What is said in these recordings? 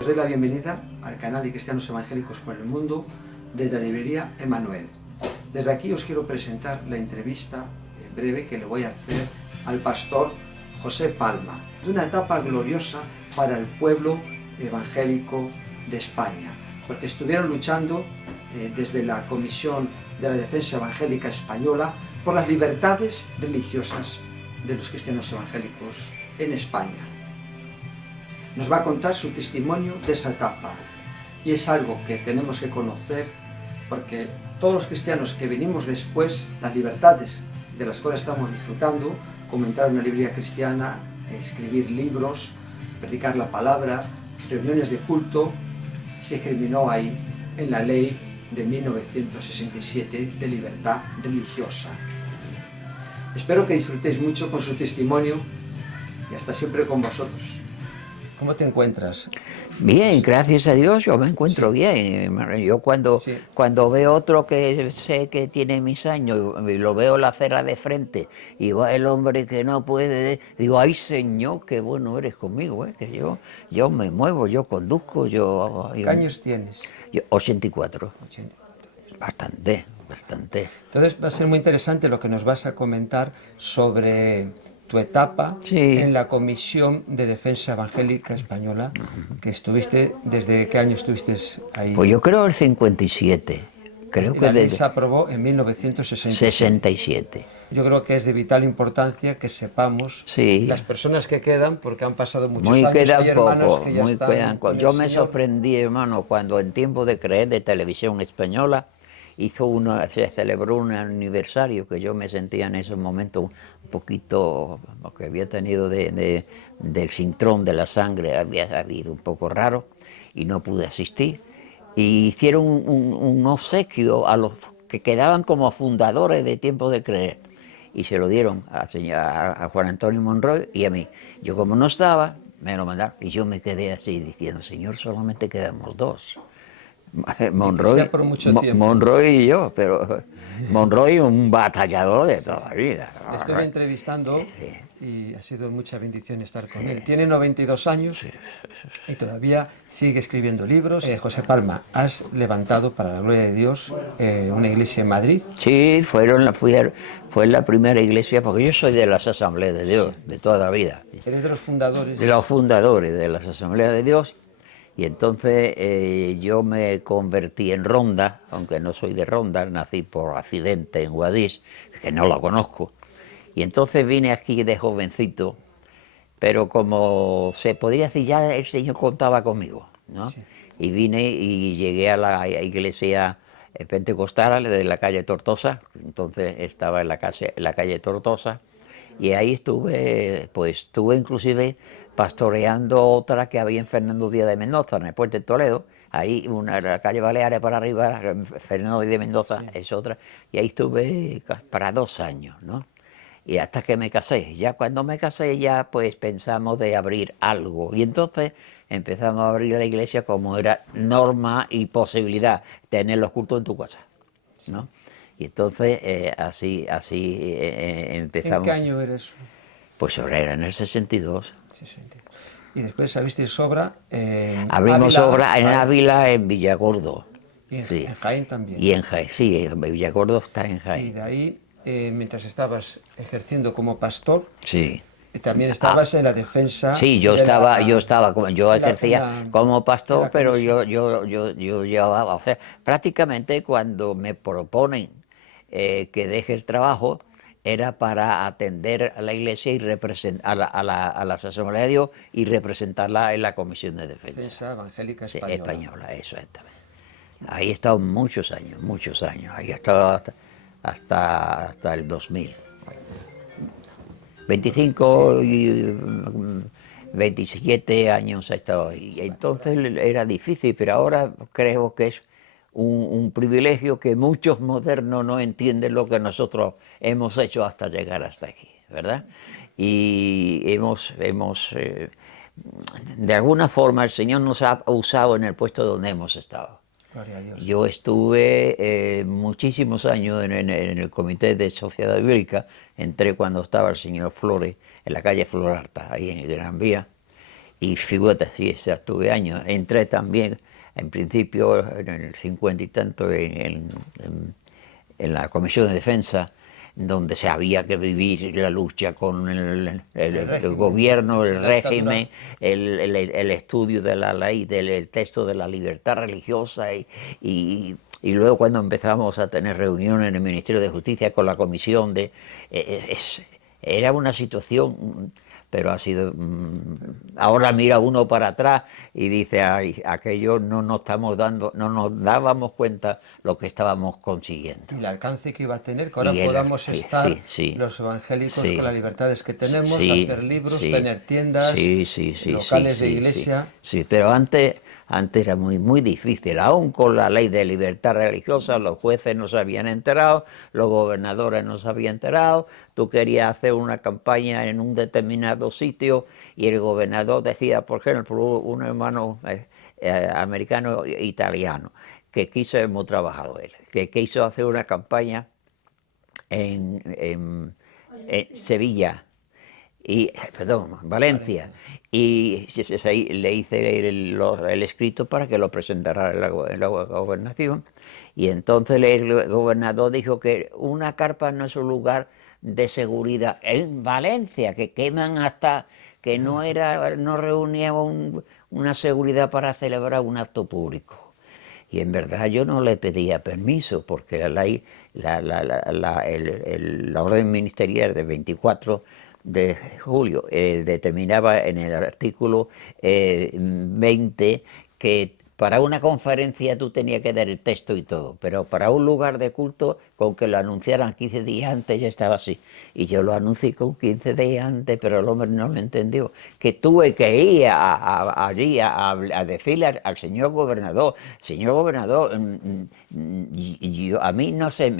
Os doy la bienvenida al canal de Cristianos Evangélicos por el Mundo desde la librería Emanuel. Desde aquí os quiero presentar la entrevista breve que le voy a hacer al pastor José Palma, de una etapa gloriosa para el pueblo evangélico de España, porque estuvieron luchando desde la Comisión de la Defensa Evangélica Española por las libertades religiosas de los cristianos evangélicos en España. Nos va a contar su testimonio de esa etapa y es algo que tenemos que conocer porque todos los cristianos que venimos después, las libertades de las cuales estamos disfrutando, como entrar en una librería cristiana, escribir libros, predicar la palabra, reuniones de culto, se germinó ahí en la ley de 1967 de libertad religiosa. Espero que disfrutéis mucho con su testimonio y hasta siempre con vosotros. ¿Cómo te encuentras? Bien, gracias a Dios yo me encuentro bien, hermano. Yo cuando veo otro que sé que tiene mis años y lo veo la acera de frente y va el hombre que no puede, digo, ay Señor, qué bueno eres conmigo, que yo me muevo, yo conduzco, ¿Qué años tienes? Yo 84. 84. Bastante. Entonces va a ser muy interesante lo que nos vas a comentar sobre tu etapa Sí. en la Comisión de Defensa Evangélica Española, que estuviste, ¿desde qué año estuviste ahí? Pues yo creo el 57. Creo que la ley se aprobó en 1967. 67. Yo creo que es de vital importancia que sepamos las personas que quedan, porque han pasado muchos años, quedan hay hermanos poco, que ya están con el Yo me Señor. sorprendí, hermano, cuando en Tiempo de Creer de Televisión Española se celebró un aniversario que yo me sentía en ese momento un poquito, lo que había tenido del sintrón de la sangre, había habido un poco raro y no pude asistir. Y hicieron un obsequio a los que quedaban como fundadores de Tiempo de Creer y se lo dieron a Juan Antonio Monroy y a mí. Yo como no estaba, me lo mandaron y yo me quedé así diciendo, Señor, solamente quedamos dos. Monroy y yo, pero Monroy un batallador de toda la vida. Le estuve entrevistando y ha sido mucha bendición estar con él. Tiene 92 años y todavía sigue escribiendo libros. José Palma, has levantado para la gloria de Dios una iglesia en Madrid. Sí, fue la primera iglesia, porque yo soy de las Asambleas de Dios, de toda la vida. ¿Eres de los fundadores? De los fundadores de las Asambleas de Dios. Y entonces yo me convertí en Ronda, aunque no soy de Ronda, nací por accidente en Guadix, que no la conozco. Y entonces vine aquí de jovencito, pero como se podría decir, ya el Señor contaba conmigo, ¿no? Sí. Y vine y llegué a la iglesia pentecostal de la calle Tortosa, entonces estaba en la calle Tortosa, y ahí estuve inclusive pastoreando otra que había en Fernando Díaz de Mendoza, en el puerto de Toledo, ahí la calle Baleares para arriba, Fernando Díaz de Mendoza, sí. Es otra, y ahí estuve para 2 años, ¿no? Y hasta que me casé. Ya cuando me casé ya pues pensamos de abrir algo, y entonces empezamos a abrir la iglesia como era norma y posibilidad, tener los cultos en tu casa, ¿no? Y entonces así empezamos. ¿En qué año eres? Pues ahora era en el 62. 62. Y después abriste obra en Abrimos Ávila, obra en Ávila, en Villagordo. Y en Jaén también. Y en Jaén, sí, en Villagordo está en Jaén. Y de ahí, mientras estabas ejerciendo como pastor, sí. También estabas en la defensa. Sí, yo ejercía como pastor, pero yo llevaba, o sea, prácticamente cuando me proponen que deje el trabajo, era para atender a la iglesia y representar a las Asambleas de Dios y representarla en la Comisión de Defensa. Defensa Evangélica Sí, Española. Española, eso es también. Ahí he estado muchos años. Ahí he estado hasta el 2000. 25 y 27 años he estado ahí. Entonces era difícil, pero ahora creo que es un privilegio que muchos modernos no entienden lo que nosotros hemos hecho hasta llegar hasta aquí, ¿verdad? Y de alguna forma el Señor nos ha usado en el puesto donde hemos estado. Gloria a Dios. Yo estuve muchísimos años en el Comité de Sociedad Bíblica, entré cuando estaba el señor Flores, en la calle Florarta, ahí en Gran Vía, Y fíjate, sí, ya estuve años. Entré también, en principio, en el 50 y tanto, en la Comisión de Defensa, donde se había que vivir la lucha con el gobierno, el régimen, el estudio de la ley, del texto de la libertad religiosa y luego cuando empezamos a tener reuniones en el Ministerio de Justicia con la comisión era una situación, pero ha sido, ahora mira uno para atrás y dice, ay, aquello no nos estamos dando, no nos dábamos cuenta lo que estábamos consiguiendo. Y el alcance que iba a tener, que ahora podamos estar los evangélicos con las libertades que tenemos, hacer libros, tener tiendas, locales de iglesia. Sí, pero antes era muy difícil, aún con la ley de libertad religiosa, los jueces no se habían enterado, los gobernadores no se habían enterado, tú querías hacer una campaña en un determinado sitio y el gobernador decía, por ejemplo, un hermano americano italiano, que quiso, hemos trabajado él, que quiso hacer una campaña en Sevilla, Valencia, y le hice el escrito para que lo presentara en la gobernación, y entonces el gobernador dijo que una carpa no es un lugar de seguridad. En Valencia, que queman hasta que no reunía una seguridad para celebrar un acto público. Y en verdad yo no le pedía permiso, porque la ley, la orden ministerial de 24 de julio determinaba en el artículo 20 que para una conferencia tú tenías que dar el texto y todo, pero para un lugar de culto, con que lo anunciaran 15 días antes ya estaba así. Y yo lo anuncié con 15 días antes, pero el hombre no lo entendió. Que tuve que ir allí a decirle al señor gobernador, a mí no se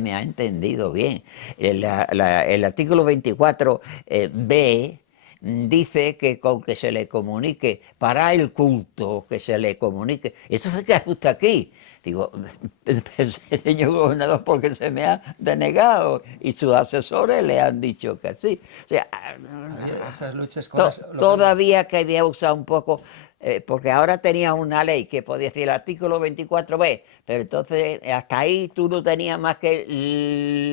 me ha entendido bien. El artículo 24 B dice que con que se le comunique para el culto, que se le comunique, eso se queda justo aquí. Digo, señor gobernador, porque se me ha denegado y sus asesores le han dicho que sí. O sea, esas luchas todavía que había usado un poco, porque ahora tenía una ley que podía decir el artículo 24b, pero entonces hasta ahí tú no tenías más que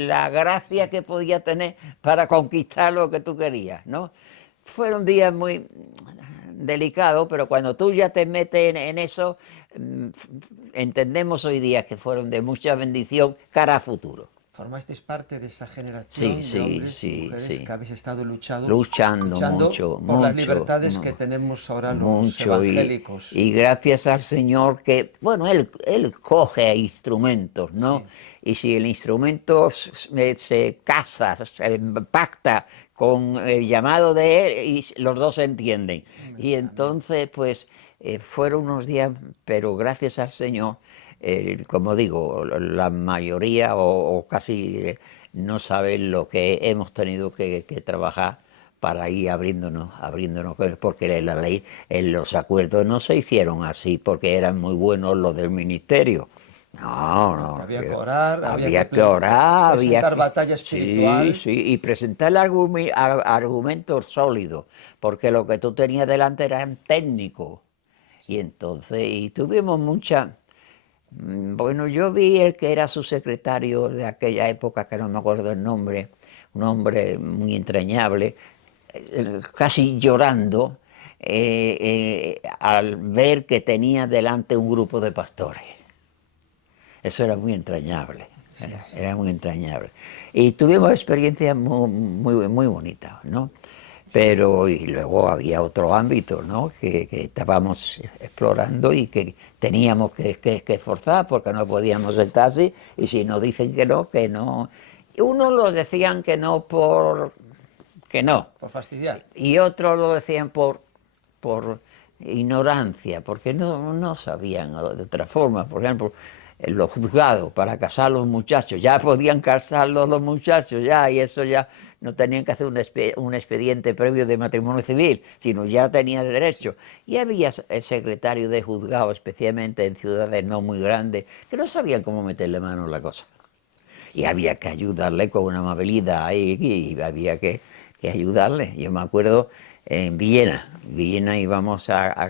la gracia que podía tener para conquistar lo que tú querías, ¿no? Fueron días muy delicados, pero cuando tú ya te metes en eso, entendemos hoy día que fueron de mucha bendición cara a futuro. Formasteis parte de esa generación de hombres y mujeres que habéis estado luchando mucho por las libertades que tenemos ahora los evangélicos. Y gracias al Señor que, bueno, Él coge instrumentos, ¿no? Sí. Y si el instrumento se casa, se pacta con el llamado de Él, y los dos se entienden. Y entonces, pues, fueron unos días, pero gracias al Señor, como digo, la mayoría o casi no saben lo que hemos tenido que trabajar para ir abriéndonos, porque la ley, los acuerdos no se hicieron así porque eran muy buenos los del ministerio. No. Había que orar, había que orar, presentar batalla espiritual. Sí, y presentar argumentos sólidos, porque lo que tú tenías delante eran técnicos. Y entonces, tuvimos mucha... Bueno, yo vi el que era su secretario de aquella época, que no me acuerdo el nombre, un hombre muy entrañable, casi llorando al ver que tenía delante un grupo de pastores. Eso era muy entrañable, era muy entrañable. Y tuvimos experiencias muy bonitas, ¿no? Pero y luego había otro ámbito, ¿no? que estábamos explorando y que teníamos que esforzar porque no podíamos estar así, y si nos dicen que no. Y unos los decían que no por fastidiar. Y otros lo decían por ignorancia, porque no sabían de otra forma. Por ejemplo, en los juzgados para casar a los muchachos, ya podían casarlos los muchachos, y eso ya no tenían que hacer un expediente previo de matrimonio civil, sino ya tenían derecho. Y había secretarios de juzgado, especialmente en ciudades no muy grandes, que no sabían cómo meterle mano a la cosa. Y había que ayudarle con una amabilidad y había que ayudarle. Yo me acuerdo en Villena. Villena íbamos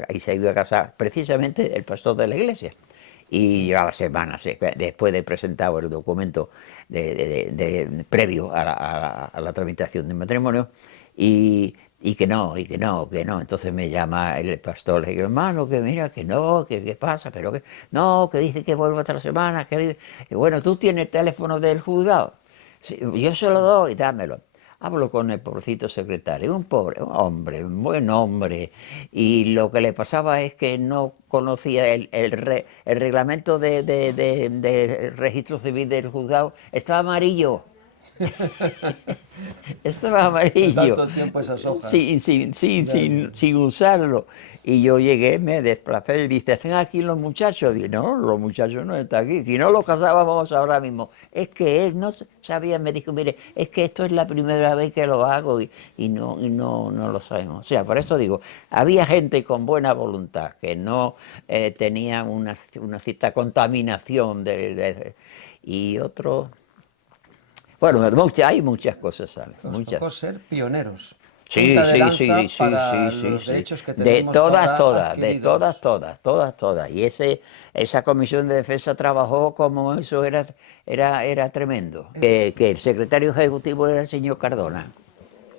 y se iba a casar precisamente el pastor de la iglesia. Y llevaba semanas después de presentado el documento previo a la tramitación del matrimonio, y que no, y que no, que no. Entonces me llama el pastor, le digo, hermano, que mira, que no, que qué pasa, pero que no, que dice que vuelve otra semana, y bueno, tú tienes el teléfono del juzgado. Sí, yo se lo doy, dámelo. Hablo con el pobrecito secretario, un pobre un hombre, un buen hombre, y lo que le pasaba es que no conocía el reglamento de registro civil del juzgado, estaba amarillo. Estaba De amarillo, tanto tiempo esas hojas. sin usarlo. Y yo llegué, me desplacé y dice, ¿están aquí los muchachos? Digo, no, los muchachos no están aquí. Si no los casábamos ahora mismo. Es que él no sabía, me dijo, mire, es que esto es la primera vez que lo hago y no lo sabemos. O sea, por eso digo, había gente con buena voluntad, que no tenía una cierta contaminación y otro... Bueno, hay muchas cosas, ¿sabes? Os Muchas. tocó ser pioneros. Sí, Punta de lanza sí, para sí, los sí. derechos que De tenemos todas, ahora de adquiridos. todas. Y esa comisión de defensa trabajó como eso era tremendo. Que el secretario ejecutivo era el señor Cardona.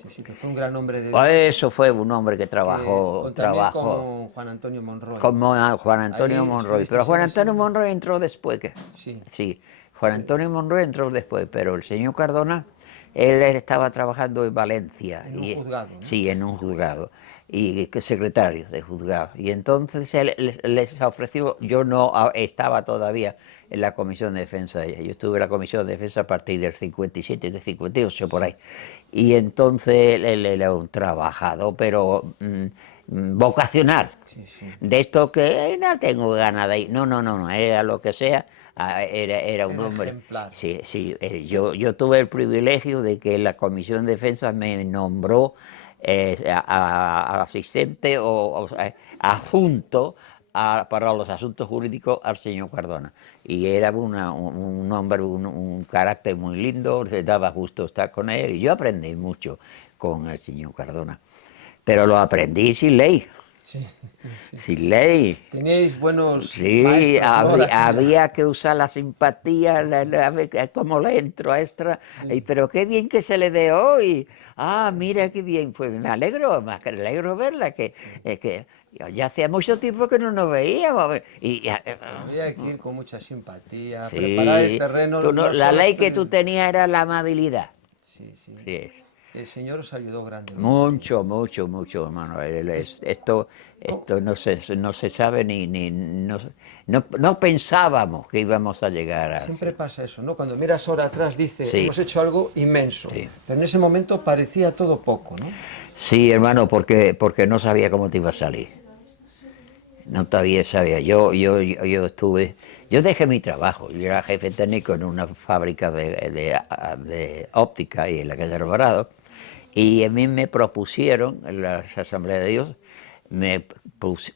Sí, sí, que fue un gran hombre de Pues Dios, eso fue un hombre que también trabajó con Juan Antonio Monroy, ¿no? como a Juan Antonio Ahí Monroy. Pero estuvisteis Juan en ese... Antonio Monroy entró después. Sí, Sí, Juan Antonio Monroy entró después, pero el señor Cardona, él estaba trabajando en Valencia. en un juzgado, ¿no? Sí, en un juzgado. Y que secretario de juzgado. Y entonces él les ofreció, yo no estaba todavía en la Comisión de Defensa, yo estuve en la Comisión de Defensa a partir del 57, del 58, por ahí. Y entonces él era un trabajador, pero vocacional. Sí, sí. De esto que no tengo ganas de ir. No, era lo que sea, era un Era hombre. ejemplar. Sí, yo tuve el privilegio de que la Comisión de Defensa me nombró asistente o adjunto para los asuntos jurídicos al señor Cardona. Y era un hombre, un carácter muy lindo, se daba gusto estar con él, y yo aprendí mucho con el señor Cardona. Pero lo aprendí sin ley. Sí, sí. Sin ley. Teníais buenos Sí, maestros, ¿no? había que usar la simpatía, como le entro a esta, pero qué bien que se le ve hoy. Ah, mira qué bien, pues me alegro verla, que ya hacía mucho tiempo que no nos veíamos. Había que ir con mucha simpatía, preparar el Sí, terreno. la ley que tú tenías era la amabilidad. Sí, sí. Sí. El Señor os ayudó grandemente. Mucho, hermano. Esto no se sabe no pensábamos que íbamos a llegar a... Siempre pasa eso, ¿no? Cuando miras ahora atrás dice, Sí. hemos hecho algo inmenso, Sí. pero en ese momento parecía todo poco, ¿no? Sí, hermano, porque no sabía cómo te iba a salir. No todavía sabía. Yo dejé mi trabajo. Yo era jefe técnico en una fábrica de óptica y en la calle Alvarado. Y a mí me propusieron, en la Asamblea de Dios, me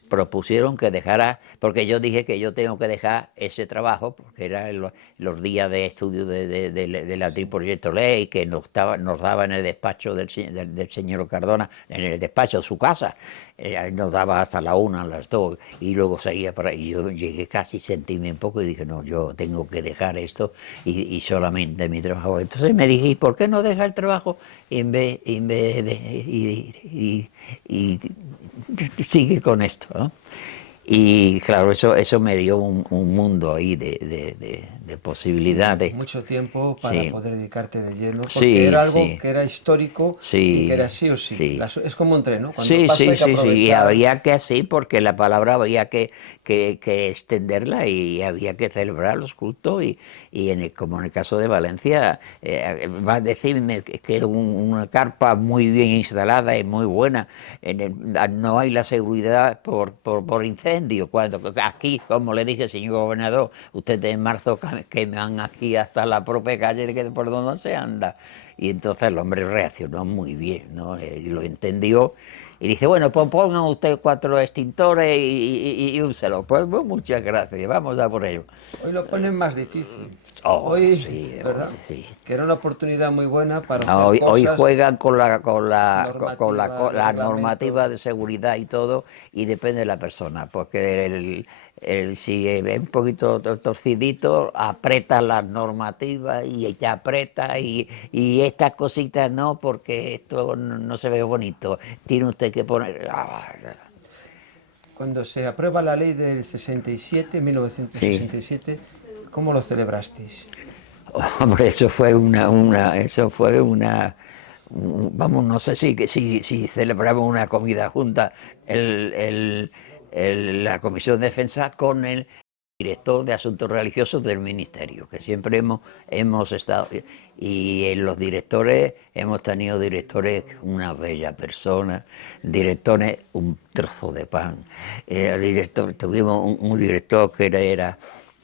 propusieron que dejara, porque yo dije que yo tengo que dejar ese trabajo, porque eran los días de estudio del anteproyecto ley que nos daba en el despacho del señor Cardona, en el despacho de su casa, nos daba hasta la 1, a las 2, y luego seguía para ahí. Yo llegué casi, sentíme un poco y dije, no, yo tengo que dejar esto y solamente mi trabajo. Entonces me dije, ¿y por qué no dejar el trabajo en vez de sigue con esto, ¿no? Y claro, eso me dio un mundo ahí de posibilidades. Mucho tiempo para Sí. poder dedicarte de lleno, porque Sí, era algo sí. que era histórico Sí, y que era sí o sí. sí. Es como un tren, ¿no? Cuando Sí, pasa hay que sí, y aprovechar. había que así, porque la palabra había que extenderla y había que celebrar los cultos como en el caso de Valencia, va a decirme que es una carpa muy bien instalada y muy buena, no hay la seguridad por incendio, cuando aquí, como le dije, señor gobernador, ustedes en marzo queman aquí hasta la propia calle por donde se anda. Y entonces el hombre reaccionó muy bien, ¿no? Lo entendió Y dice, bueno, pues pongan usted 4 extintores y úselo. Pues muchas gracias, vamos a por ello. Hoy lo ponen más difícil. Oh, Hoy, sí, ¿verdad? sí. Que era una oportunidad muy buena para hacer Hoy cosas. juegan con la Normativa, normativa reglamento. de seguridad y todo, y depende de la persona, porque si es un poquito torcidito, aprieta las normativas y ya aprieta, y estas cositas no, porque esto no se ve bonito, tiene usted que poner... Cuando se aprueba la ley del 67, 1967, ¿cómo lo celebrasteis? Hombre, vamos, no sé si celebramos una comida junta, la Comisión de Defensa con el director de Asuntos Religiosos del Ministerio, que siempre hemos estado, y en los directores hemos tenido directores, una bella persona, directores, un trozo de pan. Tuvimos un director que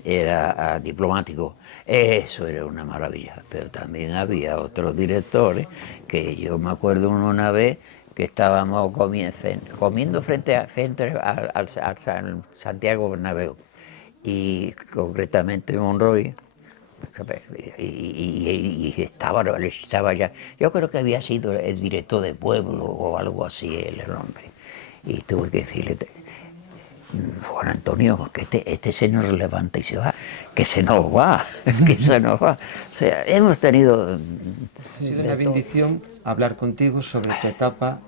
era diplomático, eso era una maravilla, pero también había otros directores que yo me acuerdo una vez que estábamos comiendo frente al Santiago Bernabéu, y concretamente Monroy, ¿sabes? Y estaba ya, yo creo que había sido el director de pueblo o algo así el hombre, y tuve que decirle, Juan Antonio, que este señor levanta y se va, que se nos va, que se nos va. O sea, hemos tenido... Ha sido una bendición hablar contigo sobre tu etapa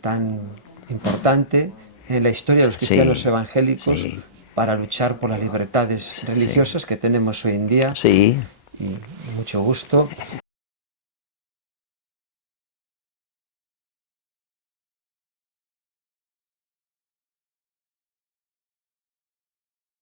tan importante en la historia de los cristianos evangélicos, sí, para luchar por las libertades religiosas que tenemos hoy en día. sí. Y mucho gusto.